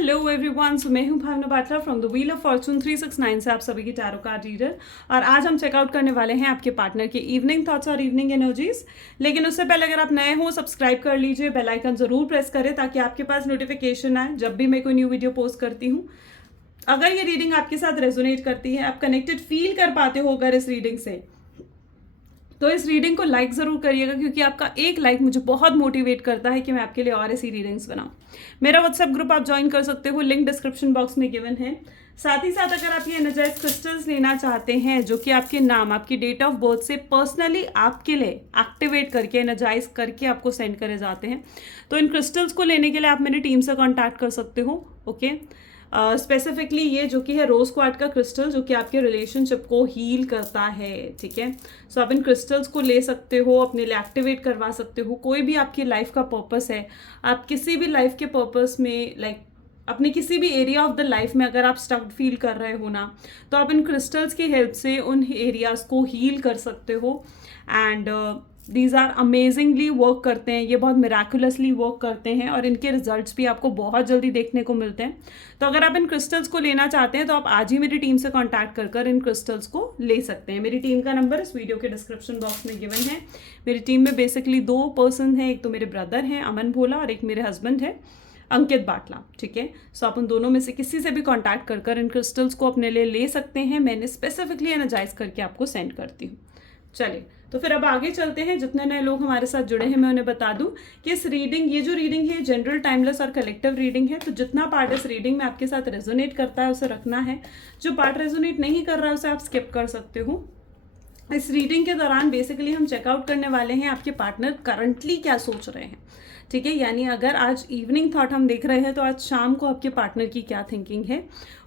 Hello everyone, so मैं हूं Bhavna Batla from the wheel of fortune 369 से आप सभी की टैरो कार्ड रीडर। और आज हम चेकआउट करने वाले हैं आपके पार्टनर के इवनिंग थॉट्स और इवनिंग एनर्जीज। लेकिन उससे पहले अगर आप नए हो, सब्सक्राइब कर लीजिए, बेल आइकन जरूर प्रेस करें ताकि आपके पास नोटिफिकेशन आए जब भी मैं कोई न्यू वीडियो पोस्ट करती हूँ। अगर ये रीडिंग आपके साथ रेजोनेट करती है, आप कनेक्टेड फील कर पाते हो अगर इस रीडिंग से, तो इस रीडिंग को लाइक ज़रूर करिएगा, क्योंकि आपका एक लाइक मुझे बहुत मोटिवेट करता है कि मैं आपके लिए और ऐसी रीडिंग्स बनाऊं। मेरा व्हाट्सएप ग्रुप आप ज्वाइन कर सकते हो, लिंक डिस्क्रिप्शन बॉक्स में गिवन है। साथ ही साथ अगर आप ये एनर्जाइज क्रिस्टल्स लेना चाहते हैं जो कि आपके नाम, आपकी डेट ऑफ बर्थ से पर्सनली आपके लिए एक्टिवेट करके, एनर्जाइज करके आपको सेंड करे जाते हैं, तो इन क्रिस्टल्स को लेने के लिए आप मेरी टीम से कॉन्टैक्ट कर सकते हो। ओके, स्पेसिफिकली ये जो कि है रोज क्वार्ट का क्रिस्टल, जो कि आपके रिलेशनशिप को हील करता है। ठीक है, सो आप इन क्रिस्टल्स को ले सकते हो, अपने लिए एक्टिवेट करवा सकते हो। कोई भी आपकी लाइफ का पर्पस है, आप किसी भी लाइफ के पर्पस में, लाइक अपने किसी भी एरिया ऑफ द लाइफ में अगर आप स्टक्ड फील कर रहे हो ना, तो आप इन क्रिस्टल्स की हेल्प से उन एरियाज को हील कर सकते हो। And these are amazingly work करते हैं, ये बहुत मिराकुलसली वर्क करते हैं और इनके रिजल्ट्स भी आपको बहुत जल्दी देखने को मिलते हैं। तो अगर आप इन क्रिस्टल्स को लेना चाहते हैं तो आप आज ही मेरी टीम से कांटेक्ट कर कर इन क्रिस्टल्स को ले सकते हैं। मेरी टीम का नंबर इस वीडियो के डिस्क्रिप्शन बॉक्स में गिवन है। मेरी टीम में बेसिकली 2 पर्सन हैं, एक तो मेरे ब्रदर हैं अमन भोला और एक मेरे हस्बैंड है अंकित बाटला। ठीक है, सो आप उन दोनों में से किसी से भी कांटेक्ट कर कर इन क्रिस्टल्स को अपने लिए ले सकते हैं। मैंने स्पेसिफिकली एनर्जाइज करके आपको सेंड करती हूँ। चलिए, तो फिर अब आगे चलते हैं। जितने नए लोग हमारे साथ जुड़े हैं, मैं उन्हें बता दूं कि इस रीडिंग, ये जो रीडिंग है जनरल, टाइमलेस और कलेक्टिव रीडिंग है। तो जितना पार्ट इस रीडिंग में आपके साथ रेजोनेट करता है उसे रखना है, जो पार्ट रेजोनेट नहीं कर रहा है उसे आप स्किप कर सकते हो। इस रीडिंग के दौरान बेसिकली हम चेकआउट करने वाले हैं आपके पार्टनर करंटली क्या सोच रहे हैं। ठीक है, यानी अगर आज इवनिंग थॉट हम देख रहे हैं तो आज शाम को आपके पार्टनर की क्या थिंकिंग है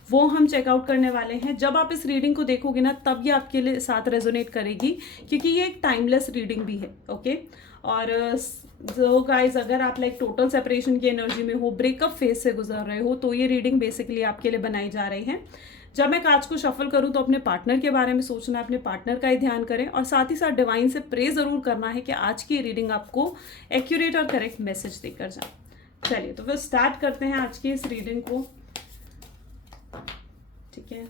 वो हम चेकआउट करने वाले हैं। जब आप इस रीडिंग को देखोगे ना, तब ये आपके लिए साथ रेजोनेट करेगी, क्योंकि ये एक टाइमलेस रीडिंग भी है। ओके, और जो गाइज अगर आप लाइक टोटल सेपरेशन की एनर्जी में हो, ब्रेकअप फेज से गुजर रहे हो, तो ये रीडिंग बेसिकली आपके लिए बनाई जा रही है। जब मैं कार्ड्स को शफल करूं तो अपने पार्टनर के बारे में सोचना, अपने पार्टनर का ही ध्यान करें और साथ ही साथ डिवाइन से प्रे जरूर करना है कि आज की रीडिंग आपको एक्यूरेट और करेक्ट मैसेज देकर जाए। चलिए, तो फिर स्टार्ट करते हैं आज की इस रीडिंग को। ठीक है,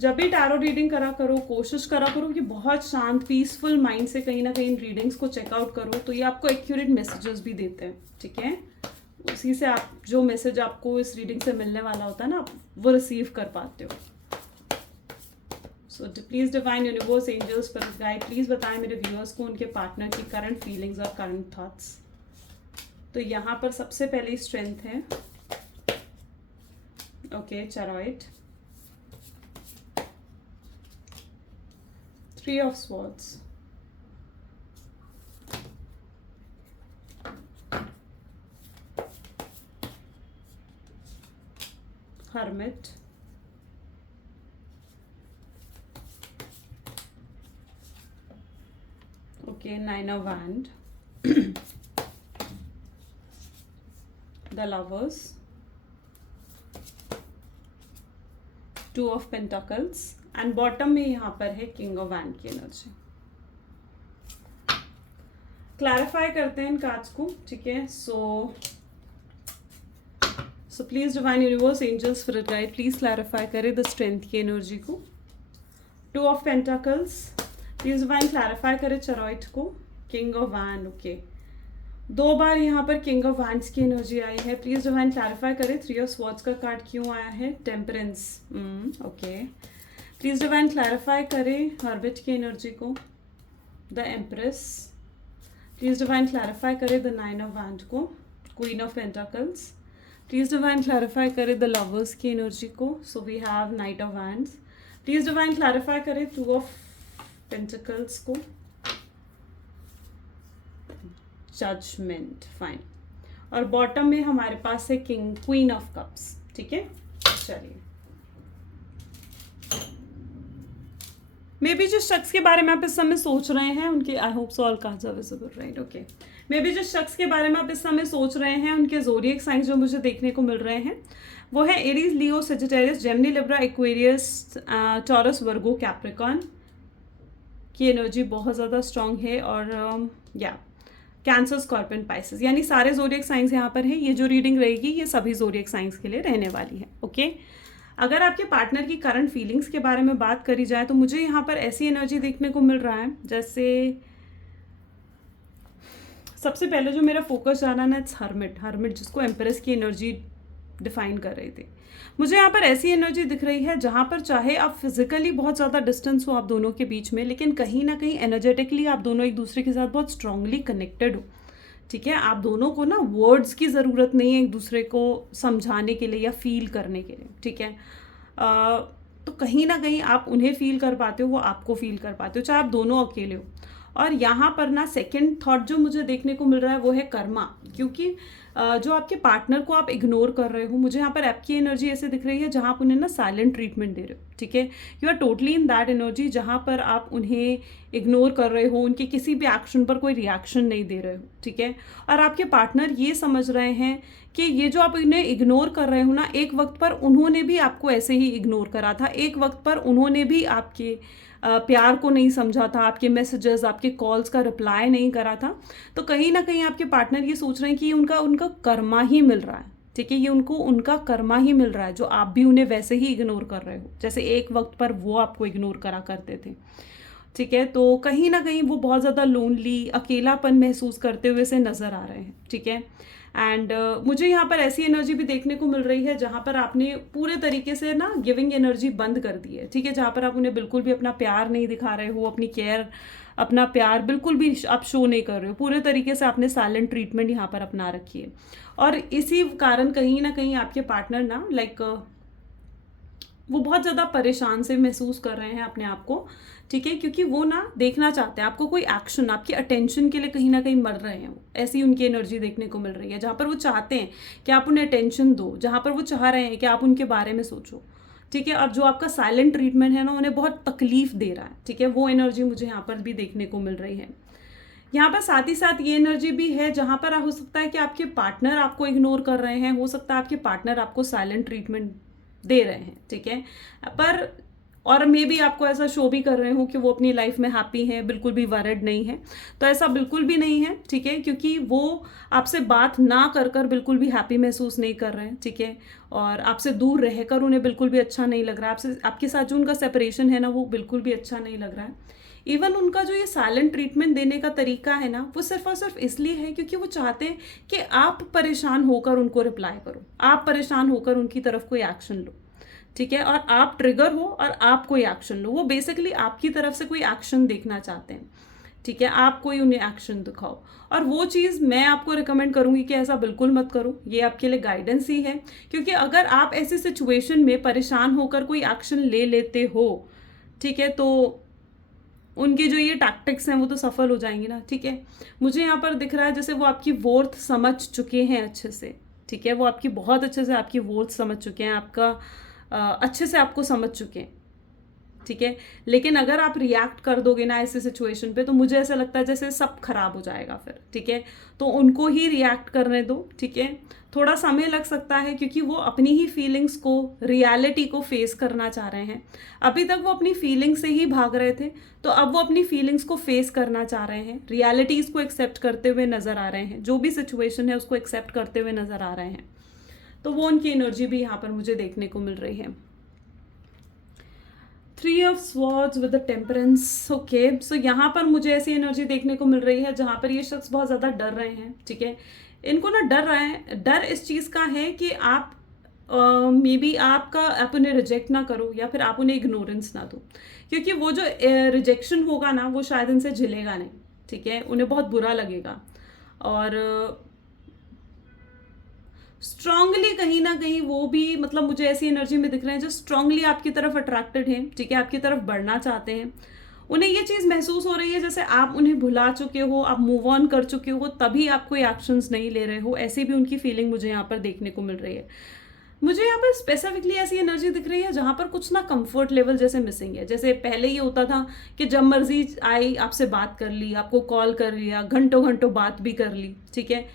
जब भी टैरो रीडिंग करा करो, कोशिश करा करो कि बहुत शांत पीसफुल माइंड से कहीं ना कहीं इन रीडिंग्स को चेकआउट करो, तो ये आपको एक्यूरेट मैसेजेस भी देते हैं। ठीक है, उसी से आप जो मैसेज आपको इस रीडिंग से मिलने वाला होता है ना, वो रिसीव कर पाते हो। So please divine universe, angels, spirit guide, please बताएं मेरे व्यूअर्स को उनके पार्टनर की करंट फीलिंग्स और करंट थॉट्स। तो यहाँ पर सबसे पहले स्ट्रेंथ है। Okay, chariot, 3 of Swords, Hermit, okay, 9 of Wands, the Lovers, 2 of Pentacles and bottom में यहाँ पर है किंग ऑफ वैंड की एनर्जी। क्लैरिफाई करते हैं इन कार्ड्स को। ठीक है, so please divine universe, angels, spirit guide, please clarify करें द स्ट्रेंथ की एनर्जी को। 2 of pentacles, please divine clarify करें चैरियट को। किंग ऑफ वैंड, ओके, 2 बार यहाँ पर किंग ऑफ वैंड्स की एनर्जी आई है। प्लीज डिवाइन क्लैरिफाई करें 3 ऑफ स्वॉर्ड्स का कार्ड क्यों आया है। Temperance, okay, please divine clarify करें हर्बिट की एनर्जी को। The empress, please divine clarify करें द 9 ऑफ वैंड को। Queen of pentacles, please divine clarify करें द लवर्स की एनर्जी को। So we have knight of wands, please divine clarify करें 2 of pentacles को। जजमेंट, फाइन, और bottom में हमारे पास है क्वीन ऑफ कप्स। ठीक है, चलिए, मे बी जिस शख्स के बारे में आप इस समय सोच रहे हैं उनके, I hope so all cards are visible, right, okay, maybe जिस शख्स के बारे में आप इस समय सोच रहे हैं उनके ज़ोडिएक साइंस जो मुझे देखने को मिल रहे हैं वो है Aries, Leo, Sagittarius, Gemini, Libra, Aquarius, Taurus, Virgo, Capricorn की एनर्जी बहुत ज़्यादा स्ट्रांग है। और या कैंसर, स्कॉर्पियन, पाइसेस, यानी सारे ज़ोडिएक साइंस यहाँ पर हैं। ये जो रीडिंग रहेगी ये सभी ज़ोडिएक साइंस के लिए रहने वाली है। ओके, अगर आपके पार्टनर की करंट फीलिंग्स के बारे में बात करी जाए तो मुझे यहाँ पर ऐसी एनर्जी देखने को मिल रहा है, जैसे सबसे पहले जो मेरा फोकस जा रहा है ना, इट्स हर्मिट। हर्मिट जिसको एम्प्रेस की एनर्जी डिफाइन कर रहे थे, मुझे यहाँ पर ऐसी एनर्जी दिख रही है जहाँ पर चाहे आप फिजिकली बहुत ज़्यादा डिस्टेंस हो आप दोनों के बीच में, लेकिन कहीं ना कहीं एनर्जेटिकली आप दोनों एक दूसरे के साथ बहुत स्ट्रांगली कनेक्टेड हो। ठीक है, आप दोनों को ना वर्ड्स की ज़रूरत नहीं है एक दूसरे को समझाने के लिए या फील करने के लिए। ठीक है, तो कहीं ना कहीं आप उन्हें फील कर पाते हो, वो आपको फील कर पाते हो, चाहे आप दोनों अकेले हो। और यहाँ पर ना सेकंड थॉट जो मुझे देखने को मिल रहा है वो है कर्मा, क्योंकि जो आपके पार्टनर को आप इग्नोर कर रहे हो, मुझे यहाँ पर आपकी एनर्जी ऐसे दिख रही है जहाँ आप उन्हें ना साइलेंट ट्रीटमेंट दे रहे हो। ठीक है, you are totally in that energy जहाँ पर आप उन्हें इग्नोर कर रहे हो, उनके किसी भी एक्शन पर कोई रिएक्शन नहीं दे रहे हो। ठीक है, और आपके पार्टनर ये समझ रहे हैं कि ये जो आप इन्हें इग्नोर कर रहे हो ना, एक वक्त पर उन्होंने भी आपको ऐसे ही इग्नोर करा था, एक वक्त पर उन्होंने भी आपके प्यार को नहीं समझा था, आपके मैसेजेस, आपके कॉल्स का रिप्लाई नहीं करा था। तो कहीं ना कहीं आपके पार्टनर ये सोच रहे हैं कि उनका कर्मा ही मिल रहा है। ठीक है, ये उनका कर्मा ही मिल रहा है जो आप भी उन्हें वैसे ही इग्नोर कर रहे हो जैसे एक वक्त पर वो आपको इग्नोर करा करते थे। ठीक है, तो कहीं ना कहीं वो बहुत ज़्यादा लोनली, अकेलापन महसूस करते हुए से नज़र आ रहे हैं। ठीक है, एंड मुझे यहाँ पर ऐसी एनर्जी भी देखने को मिल रही है जहाँ पर आपने पूरे तरीके से ना गिविंग एनर्जी बंद कर दी है। ठीक है, जहाँ पर आप उन्हें बिल्कुल भी अपना प्यार नहीं दिखा रहे हो, अपनी केयर, अपना प्यार बिल्कुल भी आप शो नहीं कर रहे हो, पूरे तरीके से आपने साइलेंट ट्रीटमेंट यहाँ पर अपना रखी है। और इसी कारण कहीं ना कहीं आपके पार्टनर ना वो बहुत ज़्यादा परेशान से महसूस कर रहे हैं अपने आप को। ठीक है, क्योंकि वो ना देखना चाहते हैं आपको कोई एक्शन, आपकी अटेंशन के लिए कहीं ना कहीं मर रहे हैं वो। ऐसी उनकी एनर्जी देखने को मिल रही है जहाँ पर वो चाहते हैं कि आप उन्हें अटेंशन दो, जहाँ पर वो चाह रहे हैं कि आप उनके बारे में सोचो। ठीक है, और जो आपका साइलेंट ट्रीटमेंट है ना उन्हें बहुत तकलीफ दे रहा है। ठीक है, वो एनर्जी मुझे यहाँ पर भी देखने को मिल रही है। यहाँ पर साथ ही साथ ये एनर्जी भी है जहाँ पर हो सकता है कि आपके पार्टनर आपको इग्नोर कर रहे हैं, हो सकता है आपके पार्टनर आपको साइलेंट ट्रीटमेंट दे रहे हैं। ठीक है, पर और मे बी आपको ऐसा शो भी कर रहे हो कि वो अपनी लाइफ में हैप्पी हैं, बिल्कुल भी वरिड नहीं है। तो ऐसा बिल्कुल भी नहीं है। ठीक है, क्योंकि वो आपसे बात ना कर कर बिल्कुल भी हैप्पी महसूस नहीं कर रहे हैं। ठीक है, और आपसे दूर रहकर उन्हें बिल्कुल भी अच्छा नहीं लग रहा है, आपसे, आपके साथ जो उनका सेपरेशन है ना वो बिल्कुल भी अच्छा नहीं लग रहा है। इवन उनका जो ये साइलेंट ट्रीटमेंट देने का तरीका है ना वो सिर्फ और सिर्फ इसलिए है क्योंकि वो चाहते हैं कि आप परेशान होकर उनको रिप्लाई करो, आप परेशान होकर उनकी तरफ कोई एक्शन लो। ठीक है, और आप ट्रिगर हो और आप कोई एक्शन लो। वो बेसिकली आपकी तरफ से कोई एक्शन देखना चाहते हैं। ठीक है, आप कोई उन्हें एक्शन दिखाओ, और वो चीज़ मैं आपको रिकमेंड करूंगी कि ऐसा बिल्कुल मत करो। ये आपके लिए गाइडेंस ही है, क्योंकि अगर आप ऐसी सिचुएशन में परेशान होकर कोई एक्शन ले लेते हो, ठीक है, तो उनकी जो ये टैक्टिक्स हैं वो तो सफल हो जाएंगी ना। ठीक है, मुझे यहाँ पर दिख रहा है जैसे वो आपकी वर्थ समझ चुके हैं अच्छे से। ठीक है, वो आपकी बहुत अच्छे से आपकी वर्थ समझ चुके हैं, आपका अच्छे से आपको समझ चुके हैं। ठीक है, लेकिन अगर आप रिएक्ट कर दोगे ना ऐसे सिचुएशन पे तो मुझे ऐसा लगता है जैसे सब खराब हो जाएगा फिर। ठीक है, तो उनको ही रिएक्ट करने दो। ठीक है, थोड़ा समय लग सकता है क्योंकि वो अपनी ही फीलिंग्स को, रियलिटी को फेस करना चाह रहे हैं। अभी तक वो अपनी फीलिंग्स से ही भाग रहे थे, तो अब वो अपनी फीलिंग्स को फेस करना चाह रहे हैं, रियलिटीज़ को एक्सेप्ट करते हुए नज़र आ रहे हैं, जो भी सिचुएशन है उसको एक्सेप्ट करते हुए नज़र आ रहे हैं। तो वो उनकी एनर्जी भी यहाँ पर मुझे देखने को मिल रही है। 3 of Swords with the Temperance। Okay, so यहाँ पर मुझे ऐसी एनर्जी देखने को मिल रही है जहाँ पर ये शख्स बहुत ज़्यादा डर रहे हैं। ठीक है, इनको ना डर इस चीज़ का है कि आप मे बी आप उन्हें रिजेक्ट ना करो या फिर आप उन्हें इग्नोरेंस ना दो, क्योंकि वो जो रिजेक्शन होगा ना वो शायद इनसे झेलेगा नहीं। ठीक है, उन्हें बहुत बुरा लगेगा, और स्ट्रांगली कहीं ना कहीं वो भी, मतलब मुझे ऐसी एनर्जी में दिख रहे हैं जो स्ट्रांगली आपकी तरफ अट्रैक्टेड हैं। ठीक है, आपकी तरफ बढ़ना चाहते हैं। उन्हें ये चीज़ महसूस हो रही है जैसे आप उन्हें भुला चुके हो, आप मूव ऑन कर चुके हो, तभी आप कोई एक्शंस नहीं ले रहे हो। ऐसी भी उनकी फीलिंग मुझे यहाँ पर देखने को मिल रही है। मुझे यहाँ पर स्पेसिफिकली ऐसी एनर्जी दिख रही है जहाँ पर कुछ ना कंफर्ट लेवल जैसे मिसिंग है। जैसे पहले ये होता था कि जब मर्जी आई आपसे बात कर ली, आपको कॉल कर लिया, घंटों घंटों बात भी कर ली। ठीक है,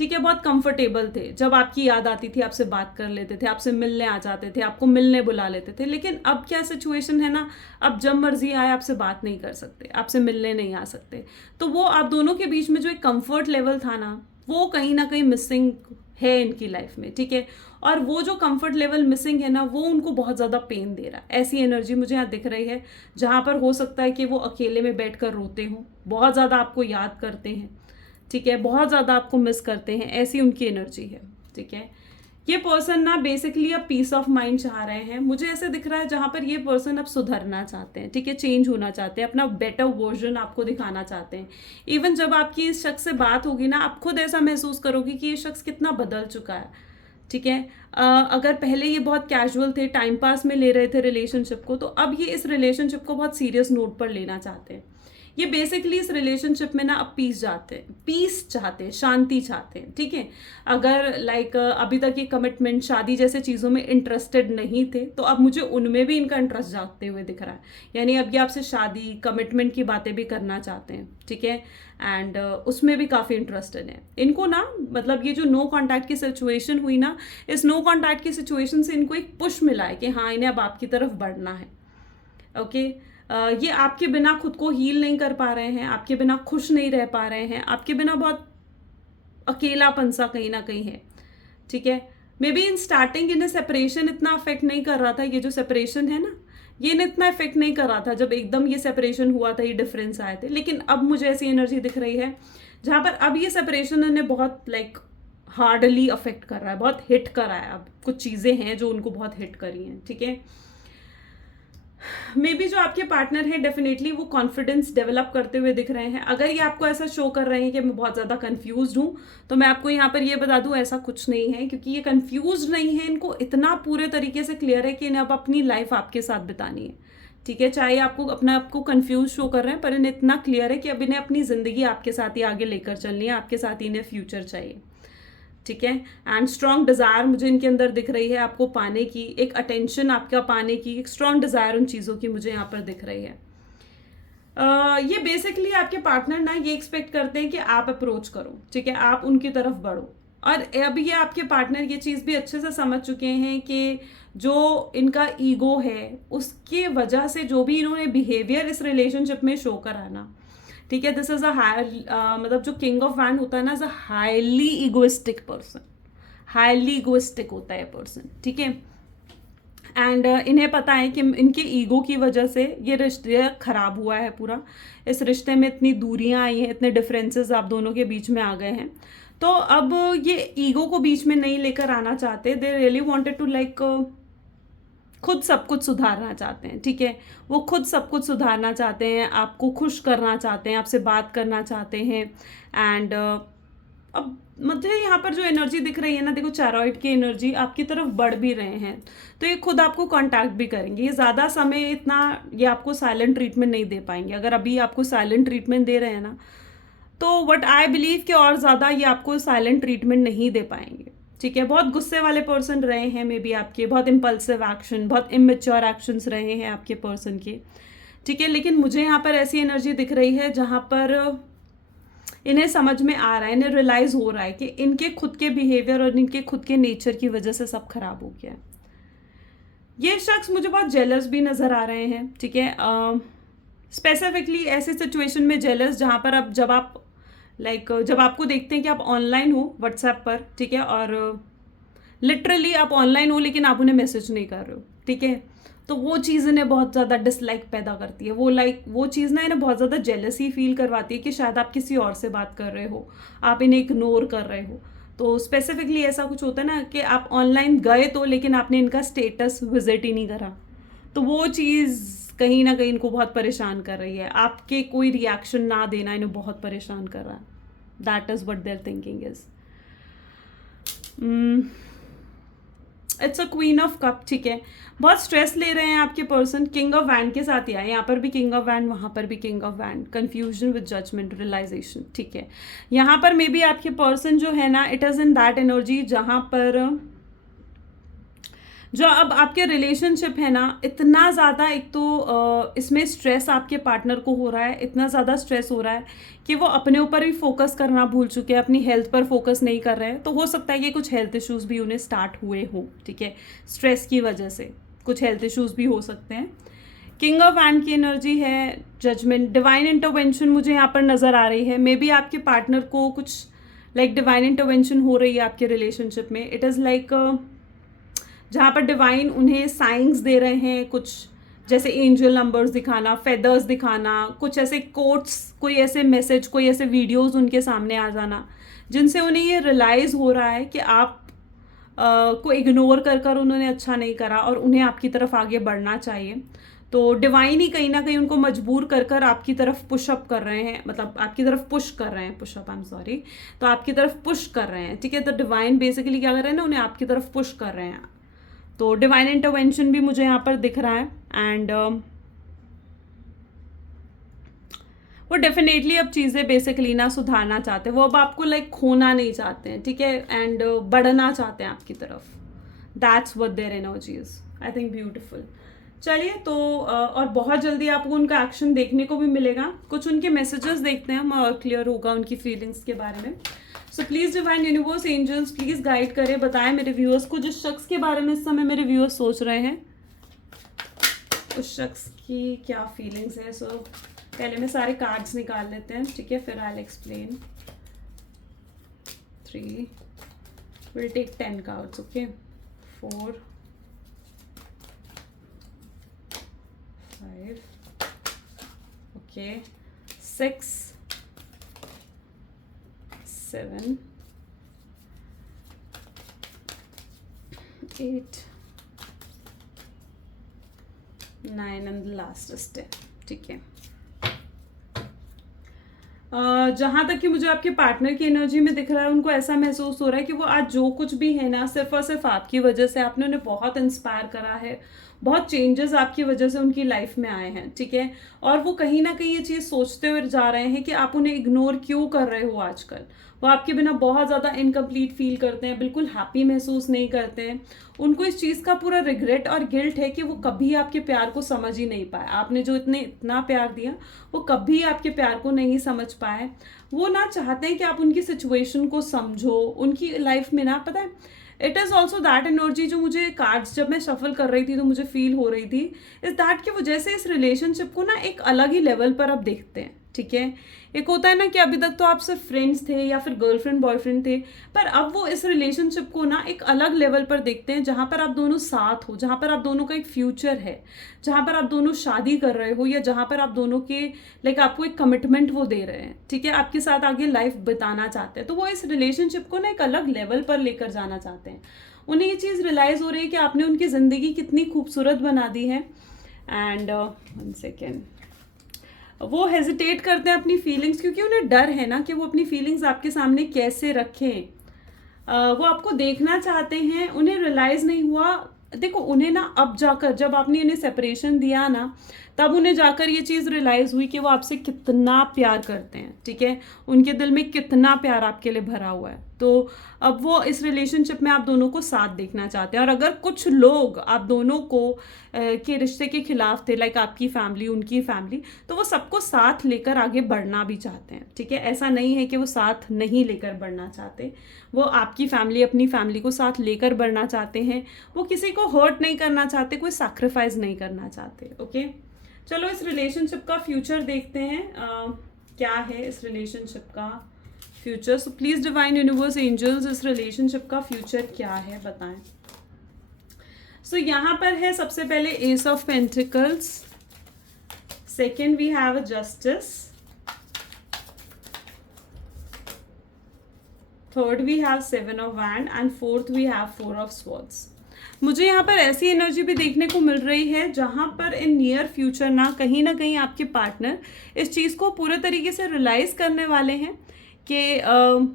ठीक है, बहुत कंफर्टेबल थे, जब आपकी याद आती थी आपसे बात कर लेते थे, आपसे मिलने आ जाते थे, आपको मिलने बुला लेते थे। लेकिन अब क्या सिचुएशन है ना, अब जब मर्जी आए आपसे बात नहीं कर सकते, आपसे मिलने नहीं आ सकते। तो वो आप दोनों के बीच में जो एक कंफर्ट लेवल था ना, वो कहीं ना कहीं मिसिंग है इनकी लाइफ में, ठीक है। और वो जो कंफर्ट लेवल मिसिंग है ना, वो उनको बहुत ज़्यादा पेन दे रहा है। ऐसी एनर्जी मुझे यहाँ दिख रही है, जहाँ पर हो सकता है कि वो अकेले में बैठकर रोते हों, बहुत ज़्यादा आपको याद करते हैं, ठीक है, बहुत ज़्यादा आपको मिस करते हैं, ऐसी उनकी एनर्जी है, ठीक है। ये पर्सन ना बेसिकली अब पीस ऑफ माइंड चाह रहे हैं, मुझे ऐसे दिख रहा है, जहाँ पर ये पर्सन अब सुधरना चाहते हैं, ठीक है, चेंज होना चाहते हैं, अपना बेटर वर्जन आपको दिखाना चाहते हैं। इवन जब आपकी इस शख्स से बात होगी ना, आप खुद ऐसा महसूस करोगे कि ये शख्स कितना बदल चुका है, ठीक है। अगर पहले ये बहुत कैजुअल थे, टाइम पास में ले रहे थे रिलेशनशिप को, तो अब ये इस रिलेशनशिप को बहुत सीरियस नोट पर लेना चाहते हैं। ये बेसिकली इस रिलेशनशिप में ना अब पीस चाहते हैं, शांति चाहते हैं, ठीक है। अगर लाइक अभी तक ये कमिटमेंट, शादी जैसे चीज़ों में इंटरेस्टेड नहीं थे, तो अब मुझे उनमें भी इनका इंटरेस्ट जागते हुए दिख रहा है। यानी अब ये आपसे शादी, कमिटमेंट की बातें भी करना चाहते हैं, ठीक है। एंड उसमें भी काफ़ी इंटरेस्टेड है इनको ना। मतलब ये जो नो कॉन्टैक्ट की सिचुएशन हुई ना, इस नो कॉन्टैक्ट की सिचुएशन से इनको एक पुश मिला है कि हाँ, इन्हें अब आपकी तरफ बढ़ना है, ओके। ये आपके बिना खुद को हील नहीं कर पा रहे हैं, आपके बिना खुश नहीं रह पा रहे हैं, आपके बिना बहुत अकेलापन सा कहीं ना कहीं है, ठीक है। मे बी इन स्टार्टिंग इन्हें सेपरेशन इतना अफेक्ट नहीं कर रहा था, ये जो सेपरेशन है ना, ये इन्हें इतना इफेक्ट नहीं कर रहा था जब एकदम ये सेपरेशन हुआ था, ये डिफरेंस आए थे। लेकिन अब मुझे ऐसी एनर्जी दिख रही है जहाँ पर अब ये सेपरेशन इन्हें बहुत लाइक हार्डली अफेक्ट कर रहा है, बहुत हिट कर रहा है। अब कुछ चीज़ें हैं जो उनको बहुत हिट करी हैं, ठीक है। मे बी जो आपके पार्टनर है डेफिनेटली वो कॉन्फिडेंस डेवलप करते हुए दिख रहे हैं। अगर ये आपको ऐसा शो कर रहे हैं कि मैं बहुत ज़्यादा कंफ्यूज हूँ, तो मैं आपको यहाँ पर ये बता दूँ ऐसा कुछ नहीं है, क्योंकि ये कंफ्यूज नहीं है, इनको इतना पूरे तरीके से क्लियर है कि इन्हें अब अपनी लाइफ आपके साथ बितानी है, ठीक है। चाहे आपको अपने आप को कंफ्यूज शो कर रहे हैं, पर इन्हें इतना क्लियर है कि अब इन्हें अपनी ज़िंदगी आपके साथ ही आगे लेकर चलनी है, आपके साथ ही इन्हें फ्यूचर चाहिए, ठीक है। एंड स्ट्रॉन्ग डिज़ायर मुझे इनके अंदर दिख रही है आपको पाने की, एक अटेंशन आपका पाने की, एक स्ट्रॉन्ग डिज़ायर उन चीज़ों की मुझे यहाँ पर दिख रही है। ये बेसिकली आपके पार्टनर ना ये एक्सपेक्ट करते हैं कि आप अप्रोच करो, ठीक है, आप उनकी तरफ बढ़ो। और अब ये आपके पार्टनर ये चीज़ भी अच्छे से समझ चुके हैं कि जो इनका ईगो है, उसके वजह से जो भी इन्होंने बिहेवियर इस रिलेशनशिप में शो करा ना, ठीक है, दिस इज अ हायर, मतलब जो किंग ऑफ वैंड होता है ना, is a highly egoistic person, highly egoistic होता है पर्सन, ठीक है। एंड इन्हें पता है कि इनके ईगो की वजह से ये रिश्ते खराब हुआ है पूरा, इस रिश्ते में इतनी दूरियां आई हैं, इतने डिफरेंसेस आप दोनों के बीच में आ गए हैं। तो अब ये ईगो को बीच में नहीं लेकर आना चाहते, they really wanted to like खुद सब कुछ सुधारना चाहते हैं, ठीक है। वो खुद सब कुछ सुधारना चाहते हैं, आपको खुश करना चाहते हैं, आपसे बात करना चाहते हैं। एंड अब मुझे यहाँ पर जो एनर्जी दिख रही है ना, देखो चैरॉइड की एनर्जी आपकी तरफ बढ़ भी रहे हैं, तो ये खुद आपको कांटेक्ट भी करेंगे। ये ज़्यादा समय इतना ये आपको साइलेंट ट्रीटमेंट नहीं दे पाएंगे। अगर अभी आपको साइलेंट ट्रीटमेंट दे रहे हैं ना, तो व्हाट आई बिलीव कि और ज़्यादा ये आपको साइलेंट ट्रीटमेंट नहीं दे पाएंगे, ठीक है। बहुत गुस्से वाले पर्सन रहे हैं मे बी आपके, बहुत इम्पल्सिव एक्शन, बहुत इमेच्योर एक्शंस रहे हैं आपके पर्सन के, ठीक है। लेकिन मुझे यहाँ पर ऐसी एनर्जी दिख रही है जहाँ पर इन्हें समझ में आ रहा है, इन्हें रियलाइज़ हो रहा है कि इनके खुद के बिहेवियर और इनके खुद के नेचर की वजह से सब खराब हो गया है। ये शख्स मुझे बहुत जेलस भी नज़र आ रहे हैं, ठीक है। स्पेसिफिकली ऐसी सिचुएशन में जेलस जहाँ पर अब जब आप जब आपको देखते हैं कि आप ऑनलाइन हो व्हाट्सएप पर, ठीक है, और लिटरली आप ऑनलाइन हो लेकिन आप उन्हें मैसेज नहीं कर रहे हो, ठीक है, तो वो चीज़ इन्हें बहुत ज़्यादा डिसलाइक पैदा करती है। वो चीज़ ना इन्हें बहुत ज़्यादा जेलसी फील करवाती है कि शायद आप किसी और से बात कर रहे हो, आप इन्हें इग्नोर कर रहे हो। तो स्पेसिफिकली ऐसा कुछ होता है ना कि आप ऑनलाइन गए तो, लेकिन आपने इनका स्टेटस विजिट ही नहीं करा, तो वो चीज़ कहीं ना कहीं इनको बहुत परेशान कर रही है। आपके कोई रिएक्शन ना देना इन्हें बहुत परेशान कर रहा है। That is what there thinking is. It's a queen of cup, ठीक है। बहुत स्ट्रेस ले रहे हैं आपके पर्सन, किंग ऑफ वैंड के साथ ही आए, यहाँ पर भी किंग ऑफ वैंड, वहाँ पर भी king of wand, confusion with judgement, realization, ठीक है। यहाँ पर मे बी आपके पर्सन जो है ना, it is in that energy जहाँ पर जो अब आपके रिलेशनशिप है ना, इतना ज़्यादा एक तो इसमें स्ट्रेस आपके पार्टनर को हो रहा है, इतना ज़्यादा स्ट्रेस हो रहा है कि वो अपने ऊपर ही फोकस करना भूल चुके हैं, अपनी हेल्थ पर फोकस नहीं कर रहे हैं। तो हो सकता है कि कुछ हेल्थ इश्यूज़ भी उन्हें स्टार्ट हुए हो, ठीक है, स्ट्रेस की वजह से कुछ हेल्थ इश्यूज़ भी हो सकते हैं। किंग ऑफ वैंड की एनर्जी है, जजमेंट, डिवाइन इंटरवेंशन मुझे यहाँ पर नज़र आ रही है। मे बी आपके पार्टनर को कुछ लाइक डिवाइन इंटरवेंशन हो रही है आपके रिलेशनशिप में। इट इज़ लाइक जहाँ पर डिवाइन उन्हें साइंस दे रहे हैं, कुछ जैसे एंजल नंबर्स दिखाना, फेदर्स दिखाना, कुछ ऐसे कोट्स, कोई ऐसे मैसेज, कोई ऐसे वीडियोस उनके सामने आ जाना जिनसे उन्हें ये रियलाइज़ हो रहा है कि आप को इग्नोर कर कर उन्होंने अच्छा नहीं करा और उन्हें आपकी तरफ आगे बढ़ना चाहिए। तो डिवाइन ही कहीं ना कहीं उनको मजबूर कर कर आपकी तरफ पुशअप कर रहे हैं, मतलब आपकी तरफ पुश कर रहे हैं, पुशअप, आई एम सॉरी, तो आपकी तरफ पुश कर रहे हैं, ठीक है। तो डिवाइन बेसिकली क्या कर रहे हैं ना, उन्हें आपकी तरफ पुश कर रहे हैं। तो डिवाइन इंटरवेंशन भी मुझे यहाँ पर दिख रहा है। एंड वो डेफिनेटली अब चीज़ें बेसिकली ना सुधारना चाहते हैं, वो अब आपको लाइक खोना नहीं चाहते हैं, ठीक है, एंड बढ़ना चाहते हैं आपकी तरफ। That's what their energy is, I think beautiful. चलिए, तो और बहुत जल्दी आपको उनका एक्शन देखने को भी मिलेगा। कुछ उनके मैसेजेस देखते हैं हम और क्लियर होगा उनकी फीलिंग्स के बारे में। So please divine universe, angels, please guide करें, बताएं मेरे व्यूअर्स को जिस शख्स के बारे में इस समय मेरे व्यूअर्स सोच रहे हैं, उस शख्स की क्या फीलिंग्स है। सो पहले मैं सारे कार्ड्स निकाल लेते हैं, ठीक है, फिर I will explain. 3 will take 10 cards, okay, 4 5 okay, 6 7 8 9 and last is 10, ठीक है। जहाँ तक कि मुझे आपके पार्टनर की एनर्जी में दिख रहा है, उनको ऐसा महसूस हो रहा है कि वो आज जो कुछ भी है ना, सिर्फ और सिर्फ आपकी वजह से, आपने उन्हें बहुत इंस्पायर करा है, बहुत चेंजेस आपकी वजह से उनकी लाइफ में आए हैं, ठीक है। और वो कहीं ना कहीं ये चीज़ सोचते हुए जा रहे हैं कि आप उन्हें इग्नोर क्यों कर रहे हो आजकल। वो आपके बिना बहुत ज़्यादा इनकम्प्लीट फील करते हैं, बिल्कुल हैप्पी महसूस नहीं करते हैं। उनको इस चीज़ का पूरा रिग्रेट और गिल्ट है कि वो कभी आपके प्यार को समझ ही नहीं पाए। आपने जो इतना प्यार दिया, वो कभी आपके प्यार को नहीं समझ पाए। वो ना चाहते हैं कि आप उनकी सिचुएशन को समझो। उनकी लाइफ में ना, पता है, it is also that energy जो मुझे कार्ड्स जब मैं शफल कर रही थी तो मुझे फील हो रही थी, इज दैट कि वो जैसे इस रिलेशनशिप को ना एक अलग ही लेवल पर अब देखते हैं, ठीक है। एक होता है ना कि अभी तक तो आप सिर्फ फ्रेंड्स थे या फिर गर्लफ्रेंड बॉयफ्रेंड थे, पर अब वो इस रिलेशनशिप को ना एक अलग लेवल पर देखते हैं, जहाँ पर आप दोनों साथ हो, जहाँ पर आप दोनों का एक फ्यूचर है, जहाँ पर आप दोनों शादी कर रहे हो, या जहाँ पर आप दोनों के लाइक आपको एक कमिटमेंट वो दे रहे हैं, ठीक है, आपके साथ आगे लाइफ बिताना चाहते हैं। तो वो इस रिलेशनशिप को ना एक अलग लेवल पर लेकर जाना चाहते हैं। उन्हें ये चीज़ रियलाइज़ हो रही है कि आपने उनकी ज़िंदगी कितनी खूबसूरत बना दी है। एंड 1 सेकेंड, वो हेजिटेट करते हैं अपनी फीलिंग्स, क्योंकि उन्हें डर है ना कि वो अपनी फीलिंग्स आपके सामने कैसे रखें। वो आपको देखना चाहते हैं, उन्हें रियलाइज़ नहीं हुआ। देखो, उन्हें ना अब जाकर, जब आपने उन्हें सेपरेशन दिया ना, तब उन्हें जाकर ये चीज़ रियलाइज़ हुई कि वो आपसे कितना प्यार करते हैं, ठीक है, उनके दिल में कितना प्यार आपके लिए भरा हुआ है। तो अब वो इस रिलेशनशिप में आप दोनों को साथ देखना चाहते हैं। और अगर कुछ लोग आप दोनों को के रिश्ते के खिलाफ थे, लाइक आपकी फैमिली, उनकी फैमिली, तो वो सबको साथ लेकर आगे बढ़ना भी चाहते हैं, ठीक है। ऐसा नहीं है कि वो साथ नहीं लेकर बढ़ना चाहते, वो आपकी फैमिली, अपनी फैमिली को साथ लेकर बढ़ना चाहते हैं। वो किसी को हर्ट नहीं करना चाहते, कोई सैक्रिफाइस नहीं करना चाहते, ओके। चलो इस रिलेशनशिप का फ्यूचर देखते हैं, क्या है इस रिलेशनशिप का future. So please divine universe, angels, इस रिलेशनशिप का फ्यूचर क्या है, बताएं। सो यहाँ पर है सबसे पहले ace of pentacles, second we have a justice, third we have 7 of wand and fourth we have 4 of swords. मुझे यहाँ पर ऐसी एनर्जी भी देखने को मिल रही है जहाँ पर इन नियर फ्यूचर ना कहीं आपके पार्टनर इस चीज़ को पूरे तरीके से रियलाइज़ करने वाले हैं कि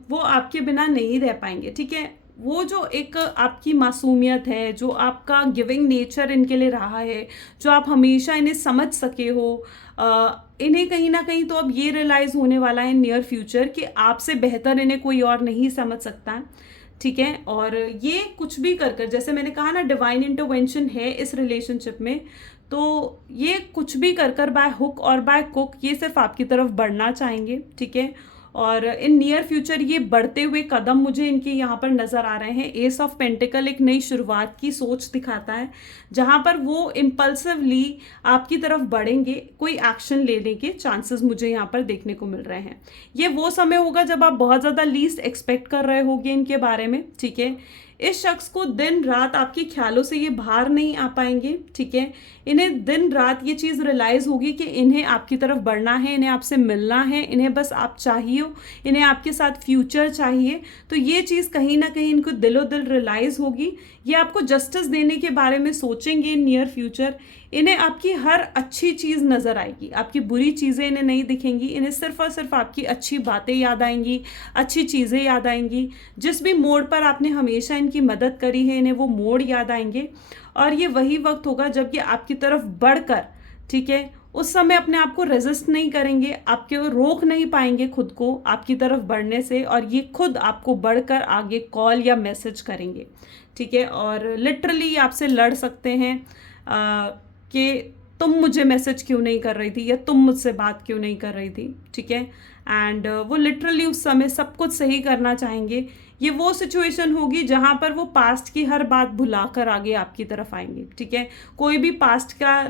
वो आपके बिना नहीं रह पाएंगे, ठीक है। वो जो एक आपकी मासूमियत है, जो आपका गिविंग नेचर इनके लिए रहा है, जो आप हमेशा इन्हें समझ सके हो, इन्हें कहीं ना कहीं तो अब ये रियलाइज़ होने वाला है नियर फ्यूचर कि आपसे बेहतर इन्हें कोई और नहीं समझ सकता है। ठीक है। और ये कुछ भी कर कर, जैसे मैंने कहा ना डिवाइन इंटरवेंशन है इस रिलेशनशिप में, तो ये कुछ भी कर कर बाय हुक और बाय कुक ये सिर्फ आपकी तरफ बढ़ना चाहेंगे, ठीक है। और इन नियर फ्यूचर ये बढ़ते हुए कदम मुझे इनके यहाँ पर नज़र आ रहे हैं। एस ऑफ पेंटिकल एक नई शुरुआत की सोच दिखाता है, जहाँ पर वो इम्पल्सिवली आपकी तरफ बढ़ेंगे, कोई एक्शन लेने के चांसेस मुझे यहाँ पर देखने को मिल रहे हैं। ये वो समय होगा जब आप बहुत ज़्यादा लीस्ट एक्सपेक्ट कर रहे होगे इनके बारे में, ठीक है। इस शख्स को दिन रात आपके ख्यालों से ये बाहर नहीं आ पाएंगे, ठीक है। इन्हें दिन रात ये चीज़ रियलाइज़ होगी कि इन्हें आपकी तरफ बढ़ना है, इन्हें आपसे मिलना है, इन्हें बस आप चाहिए, इन्हें आपके साथ फ्यूचर चाहिए। तो ये चीज़ कहीं ना कहीं इनको दिलो दिल रियलाइज़ होगी। ये आपको जस्टिस देने के बारे में सोचेंगे इन नियर फ्यूचर। इन्हें आपकी हर अच्छी चीज़ नज़र आएगी, आपकी बुरी चीज़ें इन्हें नहीं दिखेंगी। इन्हें सिर्फ और सिर्फ आपकी अच्छी बातें याद आएंगी, अच्छी चीज़ें याद आएंगी। जिस भी मोड़ पर आपने हमेशा इनकी मदद करी है, इन्हें वो मोड़ याद आएंगे। और ये वही वक्त होगा जब ये आपकी तरफ बढ़कर, ठीक है, उस समय अपने आप को रेजिस्ट नहीं करेंगे, आपके रोक नहीं पाएंगे खुद को आपकी तरफ बढ़ने से, और ये खुद आपको बढ़कर आगे कॉल या मैसेज करेंगे, ठीक है। और लिटरली आपसे लड़ सकते हैं कि तुम मुझे मैसेज क्यों नहीं कर रही थी, या तुम मुझसे बात क्यों नहीं कर रही थी, ठीक है। एंड वो लिटरली उस समय सब कुछ सही करना चाहेंगे। ये वो सिचुएशन होगी जहाँ पर वो पास्ट की हर बात भुलाकर आगे आपकी तरफ आएंगे, ठीक है। कोई भी पास्ट का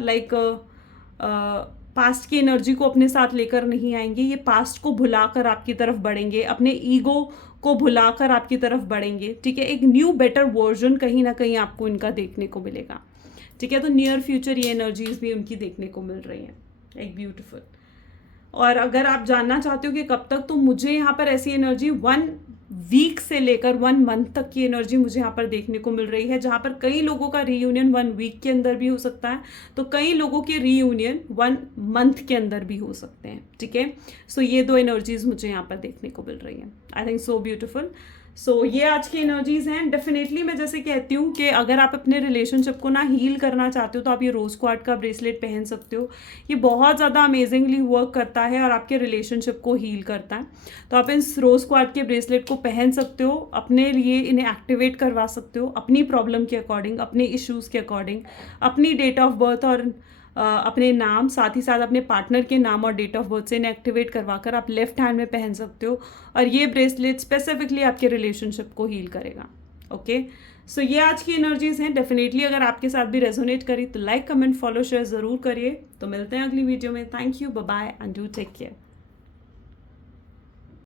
पास्ट की एनर्जी को अपने साथ लेकर नहीं आएंगे। ये पास्ट को भुलाकर आपकी तरफ बढ़ेंगे, अपने ईगो को भुलाकर आपकी तरफ बढ़ेंगे, ठीक है। एक न्यू बेटर वर्जन कहीं ना कहीं आपको इनका देखने को मिलेगा, ठीक है। तो नियर फ्यूचर ये एनर्जीज भी उनकी देखने को मिल रही हैं, एक ब्यूटीफुल। और अगर आप जानना चाहते हो कि कब तक, तो मुझे यहाँ पर ऐसी एनर्जी 1 वीक से लेकर 1 मंथ तक की एनर्जी मुझे यहाँ पर देखने को मिल रही है, जहाँ पर कई लोगों का रीयूनियन 1 वीक के अंदर भी हो सकता है, तो कई लोगों के रीयूनियन 1 मंथ के अंदर भी हो सकते हैं, ठीक है। सो ये 2 एनर्जीज मुझे यहाँ पर देखने को मिल रही हैं। I think so beautiful. सो ये आज की एनर्जीज हैं। डेफिनेटली मैं जैसे कहती हूँ कि अगर आप अपने रिलेशनशिप को ना हील करना चाहते हो, तो आप ये रोज क्वार्ट का ब्रेसलेट पहन सकते हो। ये बहुत ज़्यादा अमेजिंगली वर्क करता है और आपके रिलेशनशिप को हील करता है। तो आप इस रोज क्वार्ट के ब्रेसलेट को पहन सकते हो, अपने लिए इन्हें एक्टिवेट करवा सकते हो, अपनी प्रॉब्लम के अकॉर्डिंग, अपने इश्यूज़ के अकॉर्डिंग, अपनी डेट ऑफ बर्थ और अपने नाम, साथ ही साथ अपने पार्टनर के नाम और डेट ऑफ बर्थ से इन्हें एक्टिवेट करवा कर आप लेफ्ट हैंड में पहन सकते हो। और ये ब्रेसलेट स्पेसिफिकली आपके रिलेशनशिप को हील करेगा। ओके, सो ये आज की एनर्जीज हैं। डेफिनेटली अगर आपके साथ भी रेजोनेट करी तो लाइक, कमेंट, फॉलो, शेयर ज़रूर करिए। तो मिलते हैं अगली वीडियो में। Thank you, bye bye and do take care.